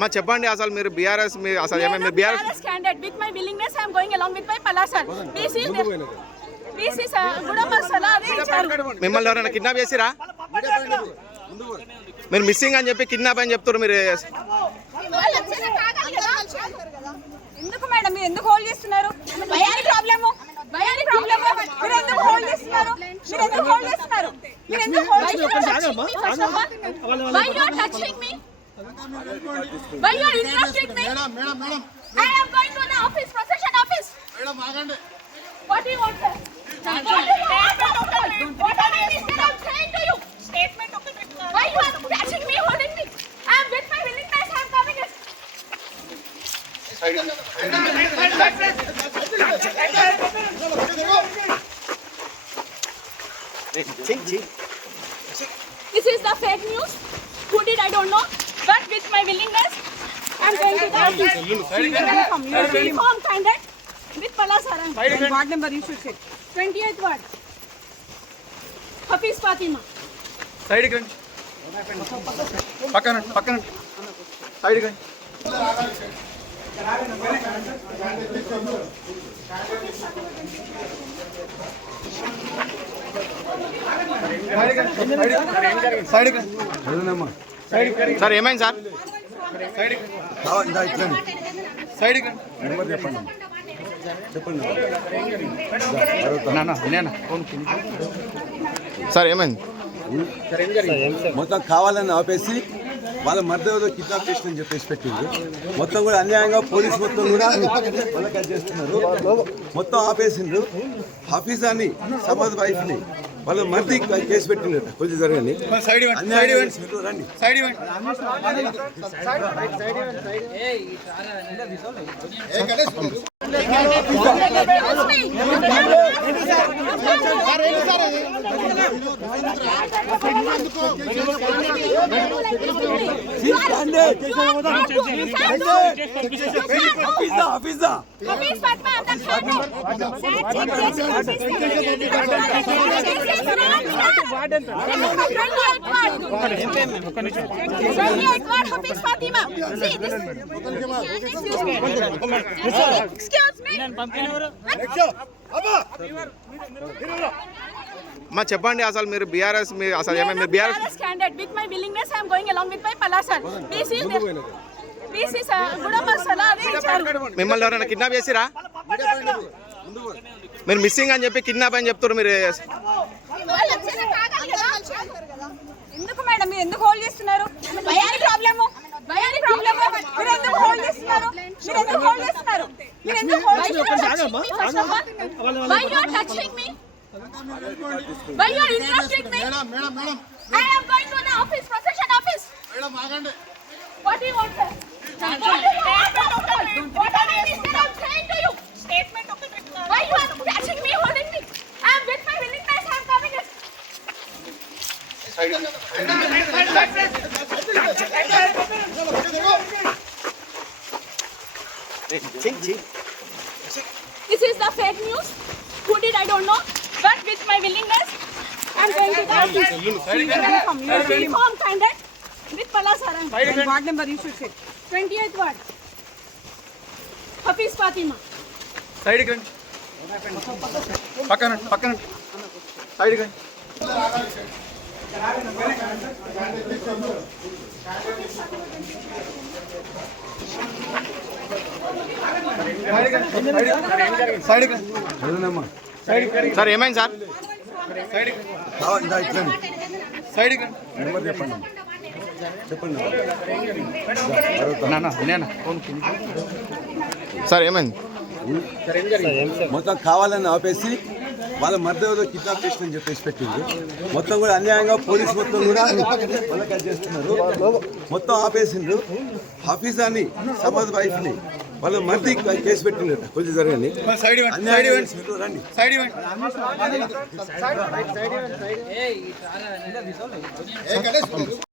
మా చెప్పండి అసలు మీరు బీఆర్ఎస్ అసలు ఏమైనా BRS candidate with my willingness I am going along with my పలాసర్ బీసీ గుడమ సలాది ఇచ్చారు. మిమ్మల్ని ఎవరైనా కిడ్నాప్ చేసిరా? మీరు మిస్సింగ్ అని చెప్పి కిడ్నాప్ అని చెప్తారు. మీరు ఎందుకు మేడం మీరు ఎందుకు హోల్డ్ చేస్తున్నారు? భయానికి ప్రాబ్లమ్ మీరు ఎందుకు హోల్డ్ చేస్తున్నారు? మీరు ఎందుకు హోల్డ్ చేస్తున్నారు? Why you are touching me? Why you are interrupting me? Madam. I am going to the office, procession office. Madam, agandi. What do you want, sir? What are you saying to you? Statement of the Why you are touching me, holding me? I am with my willingness. I am coming. This is the fake news. Who did I don't know. But with my willingness, I am going to the office. Uniform candidate with Palasaran. Ward number you should say. 28th ward. Hafiz Fatima. Side కి రండి. పక్కన side కి రండి. Sir ఏమైంది sir? Sir ఏమైంది? మొత్తం కావాలని ఆపేసి వాళ్ళ మధ్య కిడ్నాప్ చేసిందని చెప్పేసి పెట్టింది. మొత్తం కూడా అన్యాయంగా పోలీసు మొత్తం కూడా వాళ్ళకి చేస్తున్నారు. మొత్తం ఆపేసిండ్రు. హఫీజాని సమద్ వైఫ్ని వాళ్ళ మధ్య కేసు పెట్టిండ్రు. కొంచెం జరగండి. రండి. మా చెప్పండి అసలు మీరు బీఆర్ఎస్ అసలు ఏమైనా BRS candidate with my willingness I am going along with my పలాసర్ బీసీ గుడమ సలాది ఇచ్చారు. మిమ్మల్ని ఎవరైనా కిడ్నాప్ చేసిరా? మీరు మిస్సింగ్ అని చెప్పి కిడ్నాప్ అని చెప్తారు. మీరు ఎందుకు మేడం మీరు ఎందుకు హోల్డ్ చేస్తున్నారు? భయానికి ప్రాబ్లమ్ మీరు ఎందుకు హోల్డ్ చేస్తున్నారు? మీరు ఎందుకు హోల్డ్ చేస్తున్నారు? Why you are touching me? Why you are interrupting me? Madam. I am going to the office, procession office. Madam, agandi. What do you want, sir? What are you saying to you? Statement of the Why you are touching me, holding me? I am with my willingness. I am coming. This is the fake news. Who did I don't know. But with my willingness, I am going to the office. Uniform candidate with Palasaran. Ward number you should say. 28th ward. Hafiz Fatima. Side కి రండి. పక్కన side కి రండి. Sir ఏమైంది sir? Side కి చెప్పండి. Sir ఏమైంది? మొత్తం కావాలని ఆపేసి వాళ్ళ మధ్య కిడ్నాప్ చేసిందని చెప్పేసి పెట్టింది. మొత్తం కూడా అన్యాయంగా పోలీసు మొత్తం కూడా వాళ్ళకి అది చేస్తున్నారు. మొత్తం ఆపేసిండ్రు. హఫీజాని సమాజ్ వైఫ్ని వాళ్ళ మధ్య కేసు పెట్టిండ్రు. కొంచెం జరగండి. రండి.